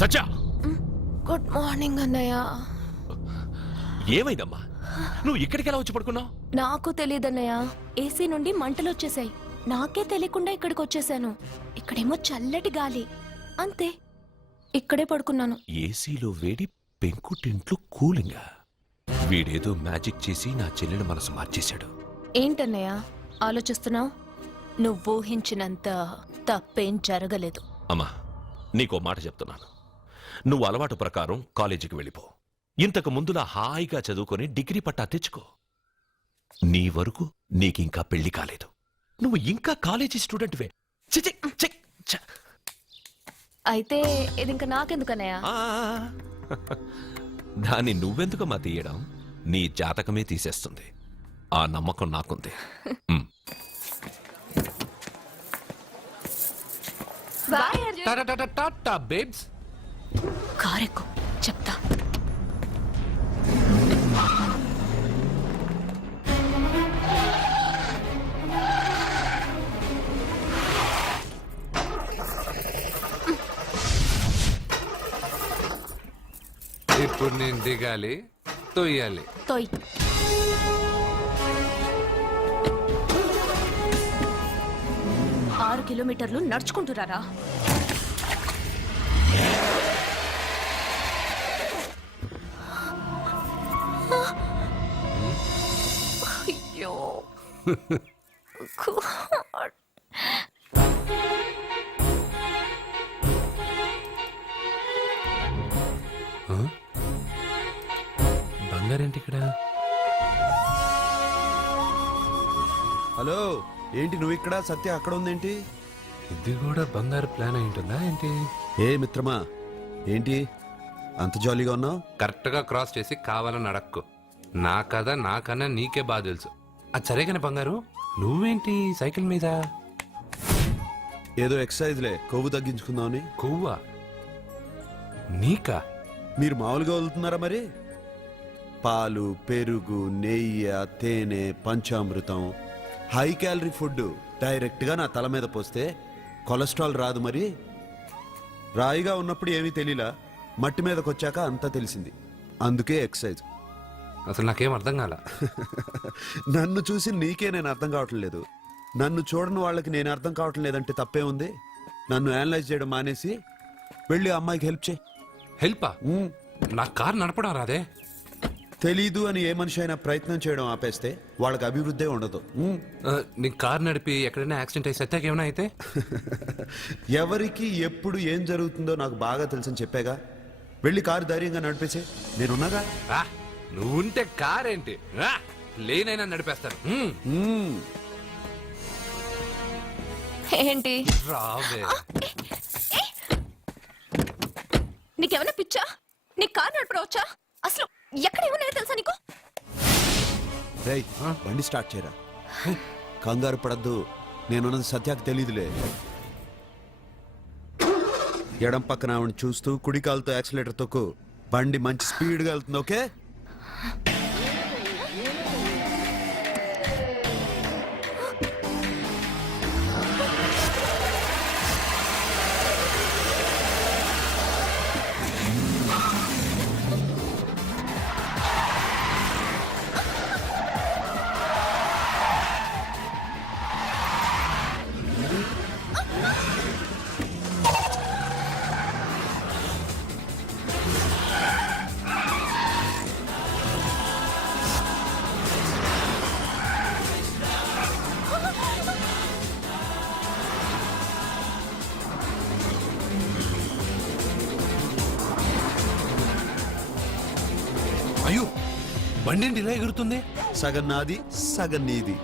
సత్య good morning అన్నయ్య. ఏమైందమ్మా? నువ్వు ఇక్కడికి ఎలా వచ్చి పడుకున్నావు? నాకు తెలియదన్నయ్య, ఏసీ నుండి మంటలు వచ్చేసాయి. నాకే తెలియకుండా ఇక్కడికి వచ్చేసాను. ఇక్కడేమో చల్లటి గాలి, అంతే. ఇక్కడే పడుకున్నాను. ఏసీలో వేడి, పెంకుటింట్లో కూలింగా. వీడేదో మ్యాజిక్ చేసి నా చెల్లెల మనసు మార్చేశాడు. ఏంటన్నయ్య ఆలోచిస్తున్నావు? నువ్వు ఊహించినంత తప్పేం జరగలేదు. అమ్మా, నీకో మాట చెప్తున్నాను. నువ్వు అలవాటు ప్రకారం కాలేజీకి వెళ్ళిపో. ఇంతకు ముందులా హాయిగా చదువుకొని డిగ్రీ పట్టా తెచ్చుకో. నీ వరకు నీకింకా పెళ్లి కాలేదు. నువ్వు ఇంకా కాలేజీ స్టూడెంట్వే. అయితే ఇది ఇంకా నాకెందుకన్నయ్య? దాన్ని నువ్వెందుకమ్మా తీయడం? నీ జాతకమే తీసేస్తుంది. ఆ నమ్మకం నాకుంది. కారెక్కు చెప్తా. ఇప్పుడు నేను దిగాలి, తొయ్యాలి. తొయ్. ఆరు కిలోమీటర్లు నడుచుకుంటురారా? అయ్యో బంగారేంటి ఇక్కడ? హలో, ఏంటి నువ్వు ఇక్కడ, సత్య అక్కడ ఉందేంటి? ఇది కూడా బంగారు ప్లాన్ అయి ఉంటుందా ఏంటి? ఏ మిత్రమా, ఏంటి అంత జాలీగా ఉన్నావు? కరెక్ట్ గా క్రాస్ చేసి కావాలని అడక్కు. నా కథ నాకన్నా నీకే బాగా తెలుసు. అది సరేగానే బంగారు, నువ్వేంటి సైకిల్ మీద? ఏదో ఎక్సర్సైజ్లే, కొవ్వు తగ్గించుకుందామని. కొవ్వా? నీకా? మీరు మామూలుగా వదులుతున్నారా మరి? పాలు, పెరుగు, నెయ్యి, తేనె, panchamrutham, high calorie food direct గా నా తల మీద పోస్తే కొలెస్ట్రాల్ రాదు. మరి రాయిగా ఉన్నప్పుడు ఏమీ తెలియలా, మట్టి మీదకి వచ్చాక అంతా తెలిసింది. అందుకే ఎక్సర్సైజ్. అసలు నాకేం అర్థం కాల. నన్ను చూసి నీకే నేను అర్థం కావట్లేదు. నన్ను చూడని వాళ్ళకి నేను అర్థం కావటం లేదంటే తప్పే ఉంది. నన్ను అనలైజ్ చేయడం మానేసి వెళ్ళి అమ్మాయికి హెల్ప్ చేయి. హెల్పా? నా కారు నడపడం రాదే. తెలీదు అని ఏ మనిషి అయినా ప్రయత్నం చేయడం ఆపేస్తే వాళ్ళకి అభివృద్ధి ఉండదు. నీ కారు నడిపి ఎక్కడైనా యాక్సిడెంట్ అయ్యి సత్యాకి ఏమైనా అయితే? ఎవరికి ఎప్పుడు ఏం జరుగుతుందో నాకు బాగా తెలుసని చెప్పాగా. వెళ్ళి కారు ధైర్యంగా నడిపేసే, నేనున్నాగా. నువ్వుంటే కారేంటి, లేనైనా నడిపేస్తాను. ఏంటి? రావే. నీకేమైనా పిచ్చా? నీ కారు నడపడవచ్చా? అసలు ఎక్కడ ఏమన్నా తెలుసా నీకు? రేయ్, బండి స్టార్ట్ చేయరా. కంగారు పడద్దు, నేనున్నది సత్యాకి తెలీదులే. ఎడం పక్కన ఆవిడ చూస్తూ కుడి కాలుతో యాక్సిలేటర్ తొక్కు. బండి మంచి స్పీడ్గా వెళ్తుంది. ఓకే? అయ్యో, బండి ఇలా ఎగురుతుంది. సగం నాది, సగం నీది.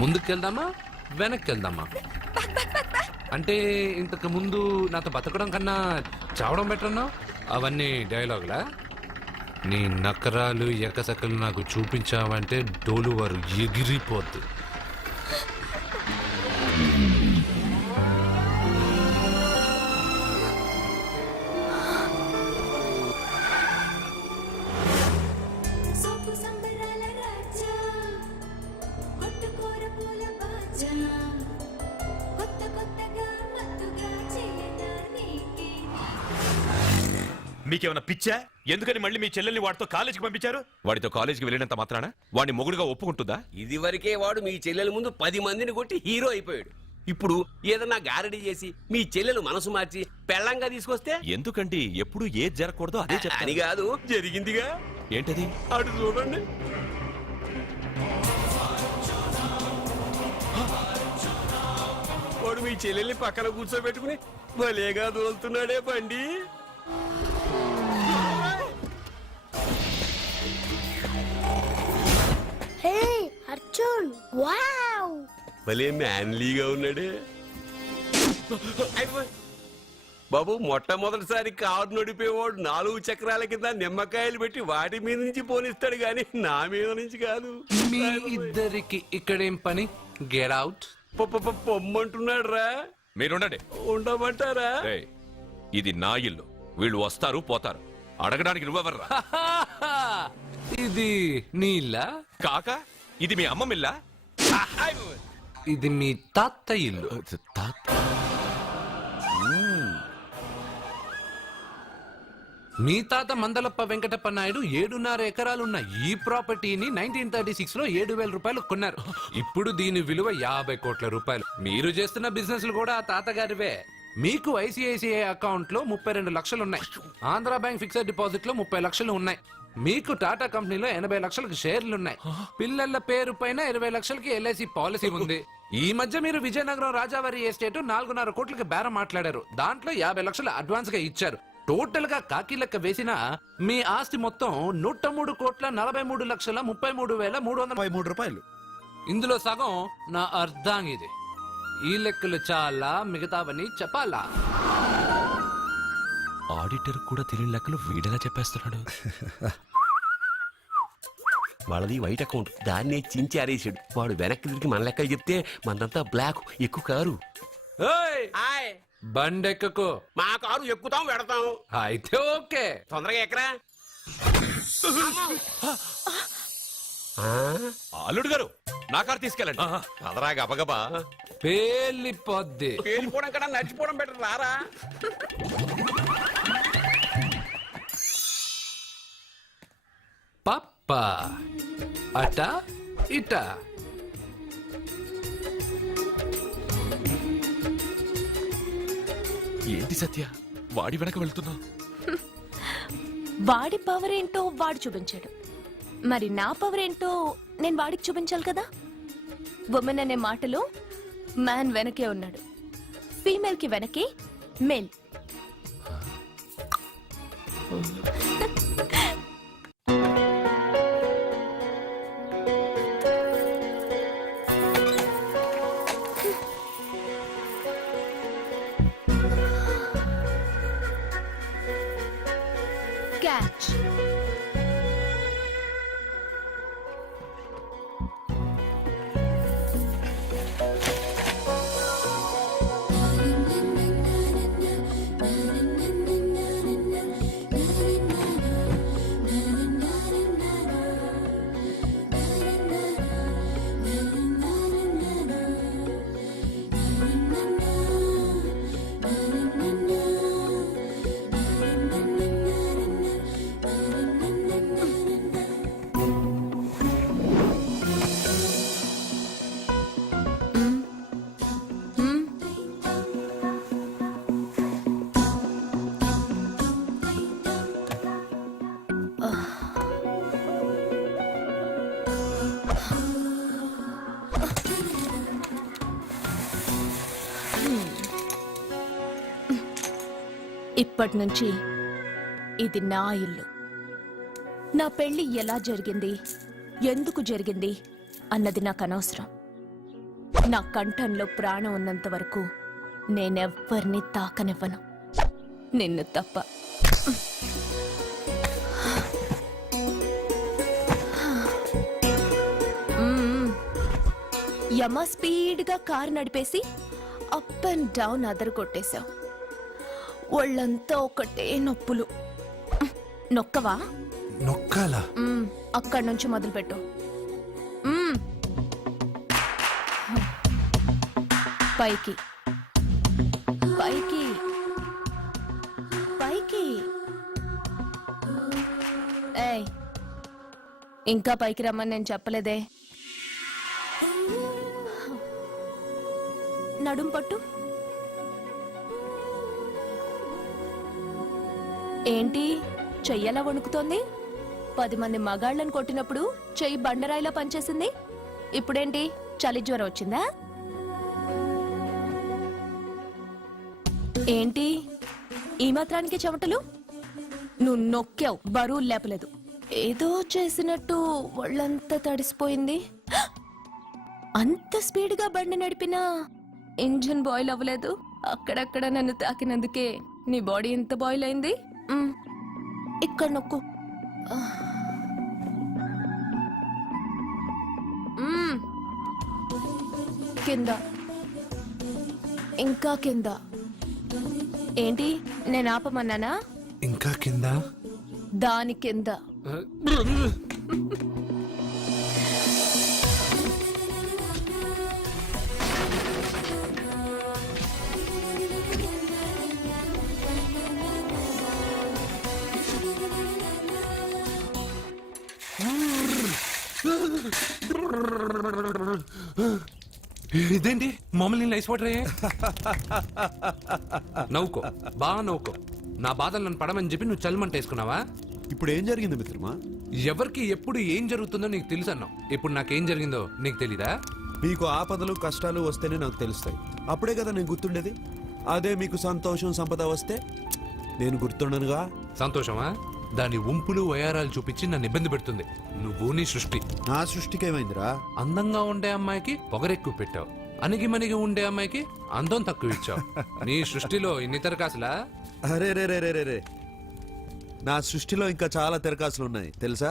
ముందుకెళ్దామా వెనక్కి వెళ్దామా? అంటే ఇంతకు ముందు నాతో బతకడం కన్నా చావడం బెటర్ అన్నావు. అవన్నీ డైలాగులా? నీ నకరాలు ఎకసకలు నాకు చూపించావంటే డోలు వారు ఎగిరిపోద్ది. సోపు సంబరాల రాజా కొట్టుకోర పూల బాజా కొత్త కొత్తగా మత్తుగా చేయనా నీకే మీకేమైనా పిచ్చా? ఎందుకని మళ్ళీ మీ చెల్లెల్ని వాడితో కాలేజీకి పంపించారు? వాడితో కాలేజీకి వెళ్ళినంత మాత్రాన వాడిని మొగుడుగా ఒప్పుకుంటుందా? ఇదివరకే వాడు మీ చెల్లెల ముందు 10 మందిని కొట్టి హీరో అయిపోయాడు. ఇప్పుడు ఏదన్నా గారడీ చేసి మీ చెల్లెలు మనసు మార్చి పెళ్ళంగా తీసుకొస్తే ఎందుకండి ఎప్పుడు ఏది జరగకూడదో అదే అని చెప్తాను. కాదు, జరిగిందిగా. ఏంటది? అటు చూడండి. వాడు మీ చెల్లెల్ని పక్కన కూర్చోబెట్టుకుని భలేగా దోలుతున్నాడే బండి. హే అర్జున్ వావ్ భలే మ్యాన్లీగా ఉన్నాడే. బాబు, మొట్టమొదటిసారి కారు నడిపేవాడు 4 చక్రాల కింద నిమ్మకాయలు పెట్టి వాటి మీద నుంచి పోనిస్తాడు గాని నా మీద నుంచి కాదు. మీ ఇద్దరికి ఇక్కడేం పని? Get out. పొమ్మంటున్నాడు రా. మీరుండండి. ఉండమంటారా? ఏయ్, ఇది నా ఇల్లు. వీళ్ళు వస్తారు పోతారు. అడగడానికి నువ్వెవర్రా? ఇది నీళ్ళ కాక ఇది మీ అమ్మమిల్లా? ఇది మీ తాత ఇల్లు. మీ తాత మందలప్ప వెంకటప్ప నాయుడు 7.5 ఎకరాలున్న ఈ ప్రాపర్టీని 1936 లో 7,000 రూపాయలు కొన్నారు. ఇప్పుడు దీని విలువ 50 కోట్ల రూపాయలు. మీరు చేస్తున్న బిజినెస్ కూడా ఆ తాతగారివే. మీకు ఐసిఐసిఐ అకౌంట్ లో 32 లక్షలు ఉన్నాయి. ఆంధ్రా బ్యాంక్ ఫిక్స్డ్ డిపాజిట్ లో 30 లక్షలు ఉన్నాయి. మీకు టాటా కంపెనీలో 80 లక్షలకు షేర్లున్నాయి. పిల్లల పేరు పైన 20 లక్షలకి ఎల్ఐసి పాలసీ ఉంది. ఈ మధ్య మీరు విజయనగరం రాజావారి ఎస్టేట్ 4.5 కోట్లకి బేరం మాట్లాడారు. దాంట్లో 50 లక్షలు అడ్వాన్స్ గా ఇచ్చారు. టోటల్ గా కాకి లెక్క వేసిన మీ ఆస్తి మొత్తం 103,43,33,333 రూపాయలు. ఇందులో సగం నా అర్ధాంగిది. ఈ లెక్కలు చాలా, మిగతావని చెప్పాలా? ఆడిటర్ కూడా తెలియని లెక్కలు వీడేలా చెప్పేస్తున్నాడు. వాళ్ళది వైట్ అకౌంట్, దాన్నే చించి ఆరేసాడు. వాడు వెనక్కి తిరిగి మన లెక్కలు చెప్తే మనదంతా బ్లాక్. ఎక్కువ కారు. ఏయ్! బండెక్కకు. మా కారు ఎక్కుతాం పెడతాం. అయితే ఓకే. తొందరగా ఎక్కరా. అల్లుడు గారు, నా కారు తీసుకెళ్ళండి. అదరా గబగబా. పేలిపోద్ది. పేలిపోవడం కన్నా నడిచిపోవడం బెటర్. రారా. పప్ప అట ఇట. ఏంటి సత్య, వాడి వెనక వెళ్తున్నావు? వాడి పవర్ ఏంటో వాడు చూపించాడు. మరి నా పవర్ ఏంటో నేను వాడికి చూపించాలి కదా. ఉమెన్ అనే మాటలో మ్యాన్ వెనకే ఉన్నాడు. ఫీమేల్ కి వెనకే మేల్. క్యాచ్. ఇప్పటి నుంచి ఇది నా ఇల్లు. నా పెళ్లి ఎలా జరిగింది, ఎందుకు జరిగింది అన్నది నాకు అనవసరం. నా కంఠంలో ప్రాణం ఉన్నంత వరకు నేనెవ్వరిని తాకనివ్వను, నిన్ను తప్ప. యమ స్పీడ్గా కారు నడిపేసి అప్ అండ్ డౌన్ అదరు కొట్టేశావు. ఒళ్ళంతా ఒకటే నొప్పులు. నొక్కవా? నొక్కాలా? అక్కడి నుంచి మొదలుపెట్టు. మ్మ్. పైకి పైకి పైకి. ఏయ్, ఇంకా పైకి రమ్మని నేను చెప్పలేదే. నడుం పట్టు. ఏంటి చెయ్యలా వణుకుతోంది? 10 మంది మగాళ్ళని కొట్టినప్పుడు చెయ్యి బండరాయిలా పనిచేసింది. ఇప్పుడేంటి చలి జ్వరం వచ్చిందా? ఏంటి ఈ మాత్రానికి చెమటలు? నువ్వు నొక్కావు, బరువు లేపలేదు. ఏదో చేసినట్టు ఒళ్ళంతా తడిసిపోయింది. అంత స్పీడ్గా బండి నడిపినా ఇంజిన్ బాయిల్ అవ్వలేదు. అక్కడక్కడ నన్ను తాకినందుకే నీ బాడీ ఎంత బాయిల్ అయింది. ఇక్కడ నొక్కు. కింద, ఇంకా కింద. ఏంటి నేను ఆపమన్నానా? ఇంకా కింద? దాని కింద. ఇదేంటి మమ్మల్ని ఐస్ వాటర్ అయ్యే? నవ్వుకో, బాగా నవ్వుకో. నా బాధలు నన్ను పడమని చెప్పి నువ్వు చల్మంట వేసుకున్నావా? ఇప్పుడు ఏం జరిగింది మిత్రమా? ఎవరికి ఎప్పుడు ఏం జరుగుతుందో నీకు తెలుసు అన్నావు. ఇప్పుడు నాకేం జరిగిందో నీకు తెలీదా? మీకు ఆపదలు కష్టాలు వస్తేనే నాకు తెలుస్తాయి. అప్పుడే కదా నేను గుర్తుండేది. అదే మీకు సంతోషం సంపద వస్తే నేను గుర్తుండనుగా. సంతోషమా? దాని ఉంపులు వయారాలు చూపించి నన్ను ఇబ్బంది పెడుతుంది. నువ్వు నీ సృష్టి. నా సృష్టికి ఏమైందిరా? అందంగా ఉండే అమ్మాయికి పొగరెక్కువ పెట్టావు, అణిగిమణిగి ఉండే అమ్మాయికి అందం తక్కువ ఇచ్చావు. నీ సృష్టిలో ఇన్ని తరకాసులా? అరే రే రే రే రే, నా సృష్టిలో ఇంకా చాలా తెరకాసులు ఉన్నాయి తెలుసా?